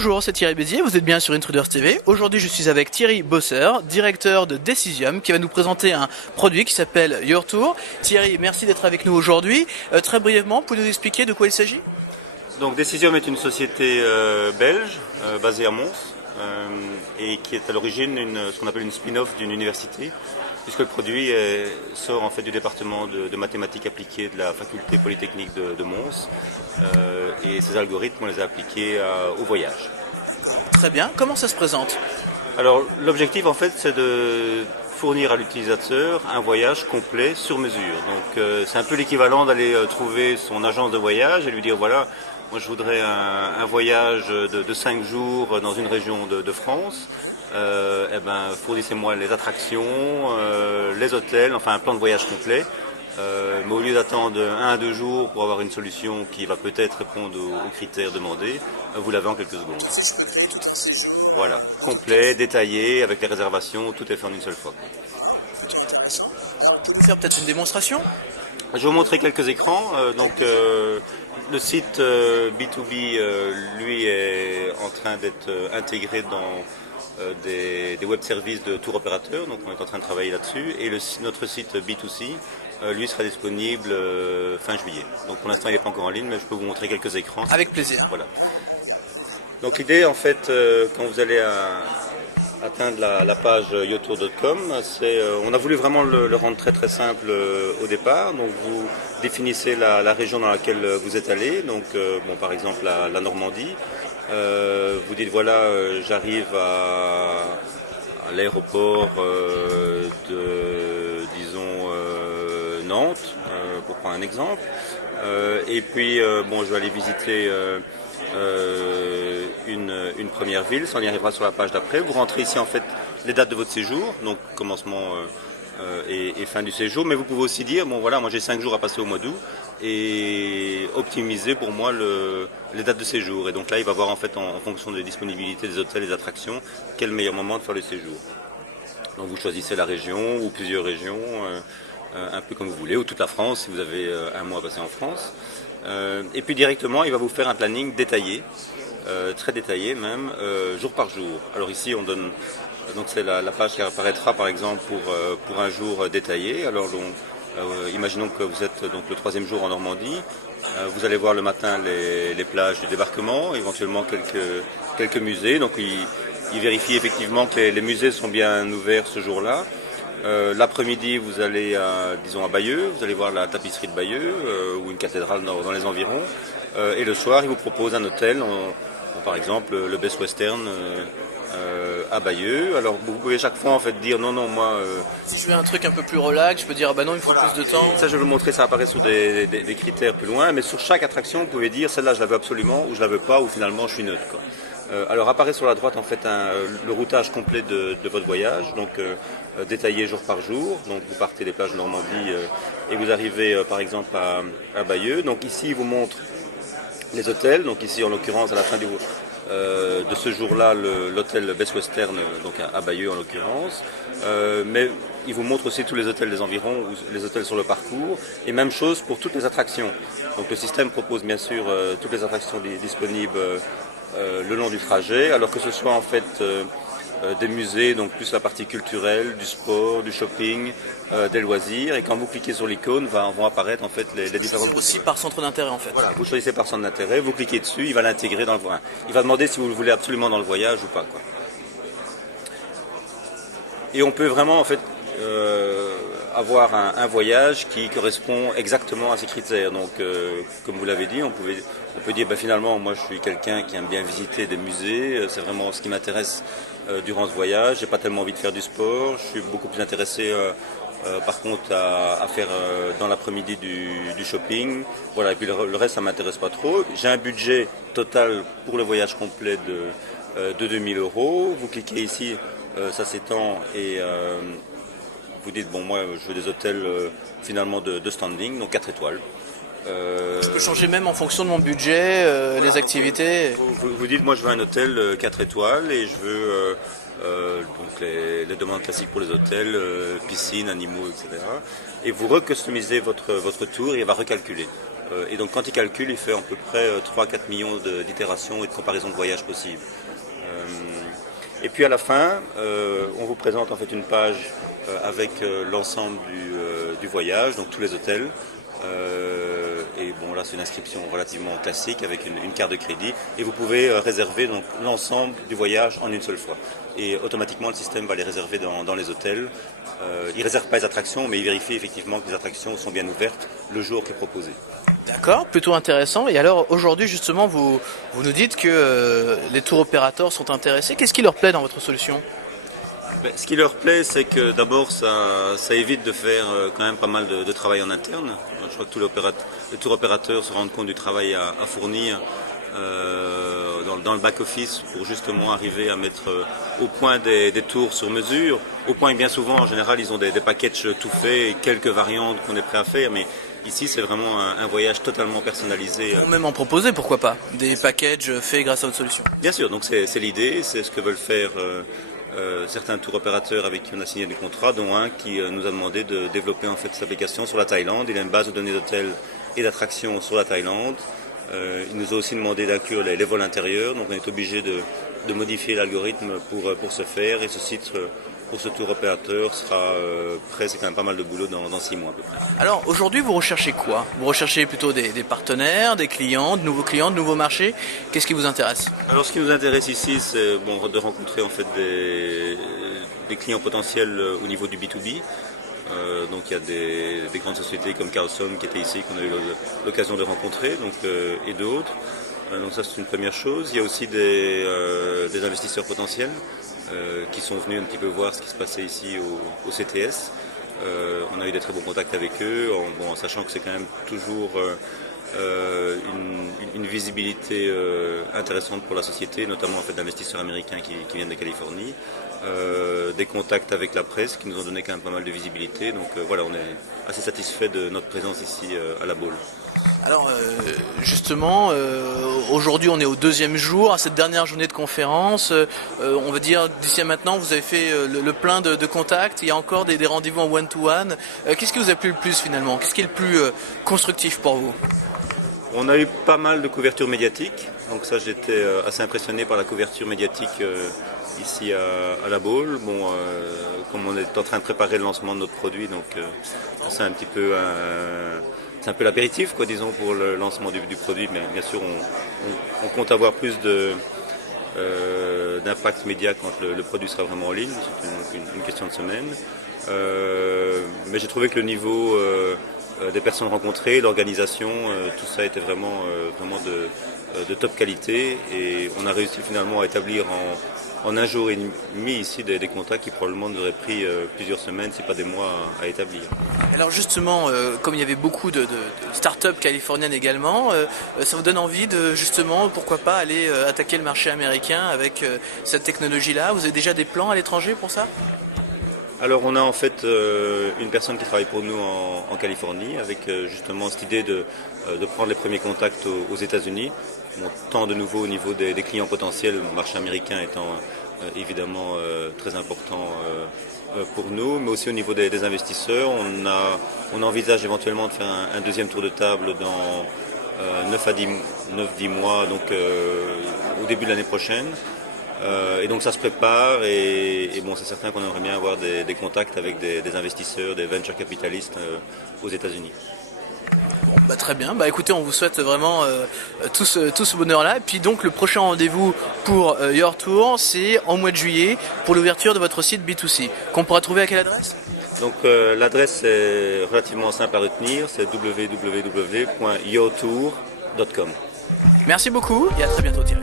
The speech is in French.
Bonjour, c'est Thierry Bézier, vous êtes bien sur Intruders TV. Aujourd'hui, je suis avec Thierry Bosseur, directeur de Decisium, qui va nous présenter un produit qui s'appelle Your Tour. Thierry, merci d'être avec nous aujourd'hui. Très brièvement, pouvez-vous nous expliquer de quoi il s'agit? Donc Decisium est une société belge basée à Mons et qui est à l'origine ce qu'on appelle une spin-off d'une université, puisque le produit sort en fait du département de mathématiques appliquées de la faculté polytechnique de Mons et ces algorithmes on les a appliqués au voyage. Très bien, comment ça se présente? Alors l'objectif en fait c'est de fournir à l'utilisateur un voyage complet sur mesure. Donc c'est un peu l'équivalent d'aller trouver son agence de voyage et lui dire voilà, moi je voudrais un voyage de 5 jours dans une région de France. Fournissez-moi les attractions, les hôtels, enfin un plan de voyage complet. Mais au lieu d'attendre 1 à 2 jours pour avoir une solution qui va peut-être répondre aux critères demandés, vous l'avez en quelques secondes. Voilà, complet, détaillé, avec les réservations, tout est fait en une seule fois. Vous pouvez faire peut-être une démonstration? Je vais vous montrer quelques écrans. Le site B2B, lui, est en train d'être intégré dans des web services de tour opérateurs, donc on est en train de travailler là-dessus. Et notre site B2C, lui, sera disponible fin juillet. Donc pour l'instant, il n'est pas encore en ligne, mais je peux vous montrer quelques écrans. Avec plaisir. Voilà. Donc l'idée, en fait, quand vous allez atteindre la page yourtour.com, on a voulu vraiment le rendre très très simple au départ. Donc vous définissez la région dans laquelle vous êtes allé, donc par exemple la Normandie. Vous dites voilà, j'arrive à l'aéroport de disons Nantes, pour prendre un exemple. Et puis je vais aller visiter une première ville, ça on y arrivera sur la page d'après. Vous rentrez ici en fait les dates de votre séjour, donc commencement et fin du séjour, mais vous pouvez aussi dire bon voilà, moi j'ai 5 jours à passer au mois d'août et optimiser pour moi les dates de séjour. Et donc là il va voir en fait en fonction des disponibilités des hôtels et des attractions quel meilleur moment de faire le séjour. Donc vous choisissez la région ou plusieurs régions, un peu comme vous voulez, ou toute la France si vous avez un mois à passer en France. Et puis directement il va vous faire un planning détaillé, très détaillé même, jour par jour. Alors ici on donne, donc c'est la page qui apparaîtra par exemple pour un jour détaillé. Alors imaginons que vous êtes donc le 3e jour en Normandie, vous allez voir le matin les plages du débarquement, éventuellement quelques musées. Donc il vérifie effectivement que les musées sont bien ouverts ce jour-là. L'après-midi, vous allez à Bayeux, vous allez voir la tapisserie de Bayeux ou une cathédrale dans les environs. Et le soir, il vous propose un hôtel, par exemple le Best Western à Bayeux. Alors vous pouvez chaque fois en fait dire non, moi... Si je veux un truc un peu plus relax, je peux dire ah bah non, il faut plus de temps. Ça je vais vous montrer, ça apparaît sous des critères plus loin, mais sur chaque attraction, vous pouvez dire celle-là je la veux absolument ou je la veux pas ou finalement je suis neutre, quoi. Alors apparaît sur la droite en fait le routage complet de votre voyage, donc détaillé jour par jour. Donc vous partez des plages de Normandie et vous arrivez par exemple à Bayeux. Donc ici il vous montre les hôtels. Donc ici en l'occurrence à la fin de ce jour-là l'hôtel Best Western, donc à Bayeux en l'occurrence. Mais il vous montre aussi tous les hôtels des environs, ou les hôtels sur le parcours. Et même chose pour toutes les attractions. Donc le système propose bien sûr toutes les attractions disponibles le long du trajet, alors que ce soit en fait des musées, donc plus la partie culturelle, du sport, du shopping, des loisirs. Et quand vous cliquez sur l'icône, vont apparaître en fait les différentes... Aussi par centre d'intérêt en fait. Voilà, vous choisissez par centre d'intérêt, vous cliquez dessus, il va l'intégrer dans le voyage. Il va demander si vous le voulez absolument dans le voyage ou pas, quoi. Et on peut vraiment en fait avoir un voyage qui correspond exactement à ces critères. Donc comme vous l'avez dit, on peut dire finalement moi je suis quelqu'un qui aime bien visiter des musées, c'est vraiment ce qui m'intéresse durant ce voyage. J'ai pas tellement envie de faire du sport, je suis beaucoup plus intéressé par contre à faire dans l'après-midi du shopping. Voilà, et puis le reste ça m'intéresse pas trop. J'ai un budget total pour le voyage complet de 2000 €. Vous cliquez ici, ça s'étend et vous dites bon moi je veux des hôtels finalement de standing, donc 4 étoiles. Je peux changer même en fonction de mon budget, les activités. Vous dites moi je veux un hôtel 4 étoiles et je veux donc les demandes classiques pour les hôtels, piscine, animaux, etc. Et vous recustomisez votre tour et il va recalculer. Et donc quand il calcule, il fait à peu près 3-4 millions d'itérations et de comparaisons de voyages possibles. Et puis à la fin, on vous présente en fait une page avec l'ensemble du voyage, donc tous les hôtels. Et bon, là c'est une inscription relativement classique avec une carte de crédit et vous pouvez réserver donc l'ensemble du voyage en une seule fois. Et automatiquement le système va les réserver dans les hôtels. Il ne réserve pas les attractions, mais il vérifie effectivement que les attractions sont bien ouvertes le jour qui est proposé. D'accord, plutôt intéressant. Et alors aujourd'hui justement vous nous dites que les tours opérateurs sont intéressés. Qu'est-ce qui leur plaît dans votre solution? Ce qui leur plaît, c'est que d'abord ça évite de faire quand même pas mal de travail en interne. Je crois que tous les tours opérateurs se rendent compte du travail à fournir dans le back-office pour justement arriver à mettre au point des tours sur mesure. Au point que bien souvent, en général, ils ont des packages tout faits et quelques variantes qu'on est prêt à faire, mais ici c'est vraiment un voyage totalement personnalisé. Ou même en proposer, pourquoi pas, des packages faits grâce à votre solution. Bien sûr, donc c'est l'idée, c'est ce que veulent faire certains tours opérateurs avec qui on a signé des contrats, dont un qui nous a demandé de développer en fait cette application sur la Thaïlande. Il a une base de données d'hôtels et d'attractions sur la Thaïlande. Il nous a aussi demandé d'inclure les vols intérieurs, donc on est obligé de modifier l'algorithme pour ce faire, et ce site pour ce tour opérateur sera prêt. C'est quand même pas mal de boulot dans 6 mois à peu près. Alors aujourd'hui vous recherchez quoi? Vous recherchez plutôt des partenaires, des clients, de nouveaux marchés? Qu'est-ce qui vous intéresse? Alors ce qui nous intéresse ici, c'est de rencontrer en fait des clients potentiels au niveau du B2B. Donc il y a des grandes sociétés comme Carlson qui étaient ici, qu'on a eu l'occasion de rencontrer, et d'autres. Donc ça c'est une première chose. Il y a aussi des investisseurs potentiels qui sont venus un petit peu voir ce qui se passait ici au CTS. On a eu des très bons contacts avec eux, en sachant que c'est quand même toujours une visibilité intéressante pour la société, notamment en fait d'investisseurs américains qui viennent de Californie, des contacts avec la presse qui nous ont donné quand même pas mal de visibilité. Donc voilà, on est assez satisfait de notre présence ici à La Baule. Alors justement, aujourd'hui on est au 2e jour, à cette dernière journée de conférence. On va dire d'ici à maintenant vous avez fait le plein de contacts, il y a encore des rendez-vous en one-to-one. Qu'est-ce qui vous a plu le plus finalement? Qu'est-ce qui est le plus constructif pour vous? On a eu pas mal de couverture médiatique, donc ça j'étais assez impressionné par la couverture médiatique ici à La Baule. Comme on est en train de préparer le lancement de notre produit, donc c'est un petit peu c'est un peu l'apéritif, disons, pour le lancement du produit, mais bien sûr on compte avoir plus d'impact média quand le produit sera vraiment en ligne. C'est une question de semaine. Mais j'ai trouvé que le niveau des personnes rencontrées, l'organisation, tout ça était vraiment de top qualité, et on a réussi finalement à établir en 1 jour et demi ici des contacts qui probablement nous auraient pris plusieurs semaines, si pas des mois à établir. Alors justement, comme il y avait beaucoup de start-up californiennes également, ça vous donne envie de justement, pourquoi pas, aller attaquer le marché américain avec cette technologie-là? Vous avez déjà des plans à l'étranger pour ça? Alors on a en fait une personne qui travaille pour nous en Californie avec justement cette idée de prendre les premiers contacts aux États-Unis. Tant de nouveau au niveau des clients potentiels, le marché américain étant évidemment très important pour nous, mais aussi au niveau des investisseurs. On envisage éventuellement de faire un 2e tour de table dans 9-10 mois, donc au début de l'année prochaine. Et donc ça se prépare, et c'est certain qu'on aimerait bien avoir des contacts avec des investisseurs, des venture capitalistes aux États-Unis. Très bien, écoutez, on vous souhaite vraiment tout ce bonheur-là. Et puis donc le prochain rendez-vous pour Your Tour, c'est en mois de juillet pour l'ouverture de votre site B2C, qu'on pourra trouver à quelle adresse? Donc l'adresse est relativement simple à retenir, c'est www.yourtour.com. Merci beaucoup et à très bientôt Thierry.